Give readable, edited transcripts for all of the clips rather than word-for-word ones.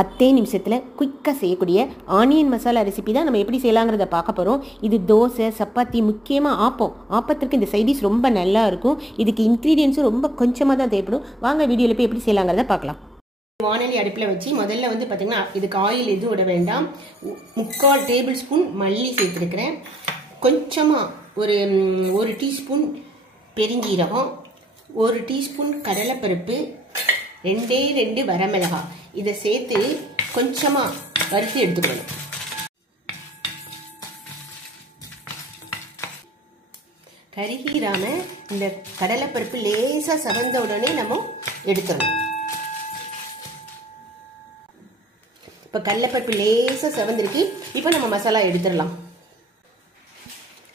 10 நிமிஷத்தில் குயிக்காக செய்யக்கூடிய ஆனியன் மசாலா ரெசிபி தான் நம்ம எப்படி செய்யலாங்கிறத பார்க்க போகிறோம். இது தோசை, சப்பாத்தி, முக்கியமாக ஆப்பத்திற்கு இந்த சைடிஷ் ரொம்ப நல்லா இருக்கும். இதுக்கு இன்க்ரீடியன்ஸும் ரொம்ப கொஞ்சமாக தான் தேவைப்படும். வாங்க வீடியோவில் போய் எப்படி செய்யலாங்கிறத பார்க்கலாம். வானலி அடுப்பில் வச்சு முதல்ல பார்த்திங்கன்னா இதுக்கு ஆயில் எதுவும் விட வேண்டாம். 3/4 டேபிள் ஸ்பூன் மல்லி சேர்த்துருக்கிறேன். கொஞ்சமாக ஒரு டீஸ்பூன் பெருஞ்சீரகம், 1 டீஸ்பூன் கடலைப்பருப்பு, 2 வரமிளகாய் இதை சேர்த்து கொஞ்சமாக வறுத்து எடுத்துக்கணும். கருகிராம இந்த கடலைப்பருப்பு லேசாக செவந்த உடனே நம்ம எடுத்துடணும். இப்போ கடலைப்பருப்பு லேசாக செவந்திருக்கு. இப்போ நம்ம மசாலா எடுத்துடலாம்.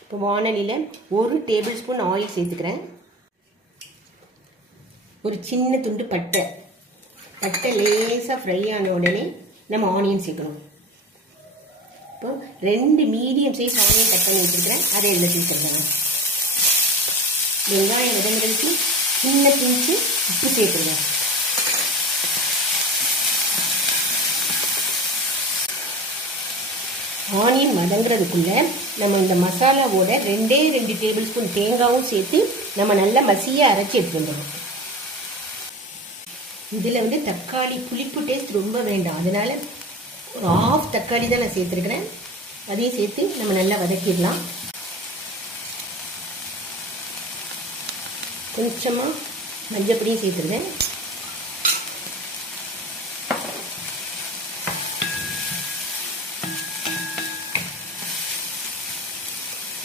இப்போ வானலியில் 1 டேபிள் ஸ்பூன் ஆயில் சேர்த்துக்கிறேன். ஒரு சின்ன துண்டு பட்டை லேசாக ஃப்ரை ஆன உடனே நம்ம ஆனியன் சேர்க்கணும். இப்போ 2 மீடியம் சைஸ் ஆனியன் கட் பண்ணி வச்சுருக்கிறேன். அதை இதில் சேர்த்துருக்காங்க. வெங்காயம் வதங்குறதுக்கு சின்ன பிஞ்சு உப்பு சேர்த்துருங்க. ஆனியன் வதங்குறதுக்குள்ள நம்ம இந்த மசாலாவோட 2 டேபிள் ஸ்பூன் தேங்காயும் சேர்த்து நம்ம நல்லா மசியாக அரைச்சி எடுத்து வந்துடணும். இதில் தக்காளி புளிப்பு டேஸ்ட் ரொம்ப வேண்டாம், அதனால ஒரு 1/2 தக்காளி தான் நான் சேர்த்துருக்கிறேன். அதையும் சேர்த்து நம்ம நல்லா வதக்கிடலாம். கொஞ்சமாக மஞ்சப்பொடியும் சேர்த்துருவேன்.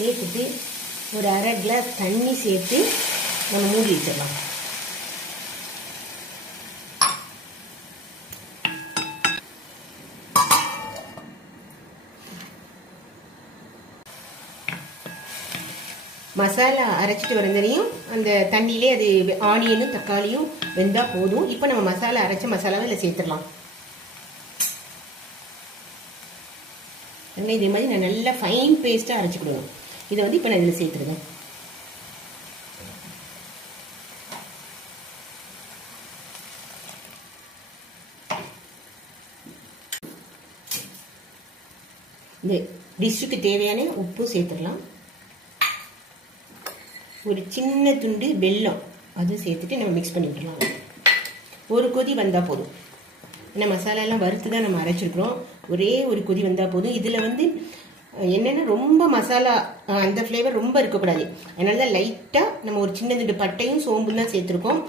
சேர்த்துட்டு ஒரு 1/2 கிளாஸ் தண்ணி சேர்த்து நம்ம மூடி வச்சிடலாம். மசாலா அரைச்சிட்டு வரதையும் அந்த தண்ணியிலே அது ஆனியனும் தக்காளியும் வெந்தால் போதும். இப்போ நம்ம மசாலா அரைச்ச மசாலாவை இதில் சேர்த்துடலாம். இதே மாதிரி நான் நல்லா ஃபைன் பேஸ்ட்டாக அரைச்சிக்கிடுவேன். இதை இப்போ நான் இதில் சேர்த்துருவேன். இந்த டிஷ்ஷுக்கு தேவையான உப்பு சேர்த்துடலாம். ஒரு சின்ன துண்டு வெல்லம் அது சேர்த்துட்டு நம்ம மிக்ஸ் பண்ணி விட்டுலாம். ஒரு கொதி வந்தால் போதும். ஏன்னா மசாலாலாம் வறுத்து தான் நம்ம அரைச்சிருக்கிறோம். ஒரே ஒரு கொதி வந்தால் போதும். இதில் என்னென்னா ரொம்ப மசாலா அந்த ஃப்ளேவர் ரொம்ப இருக்கக்கூடாது. அதனால தான் லைட்டாக நம்ம ஒரு சின்ன துண்டு பட்டையும் சோம்பும் தான் சேர்த்துருக்கோம்.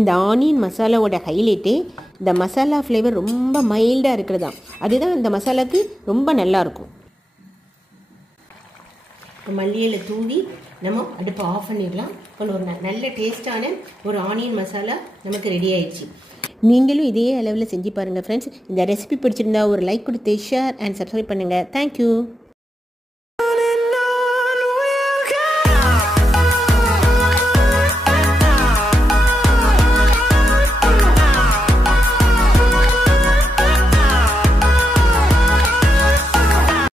இந்த ஆனியன் மசாலாவோட ஹைலைட்டே இந்த மசாலா ஃப்ளேவர் ரொம்ப மைல்டாக இருக்கிறதா. அதுதான் இந்த மசாலாவுக்கு ரொம்ப நல்லாயிருக்கும். மல்லியில தூவி நம்ம அடுப்பை ஆஃப் பண்ணிடலாம். ஒரு நல்ல டேஸ்டான ஒரு ஆனியன் மசாலா நமக்கு ரெடி ஆயிடுச்சு. நீங்களும் இதே அளவில் செஞ்சு பாருங்கள் ஃப்ரெண்ட்ஸ். இந்த ரெசிபி பிடிச்சிருந்தா ஒரு லைக் கொடுத்து ஷேர் அண்ட் சப்ஸ்கிரைப் பண்ணுங்கள். தேங்க்யூ.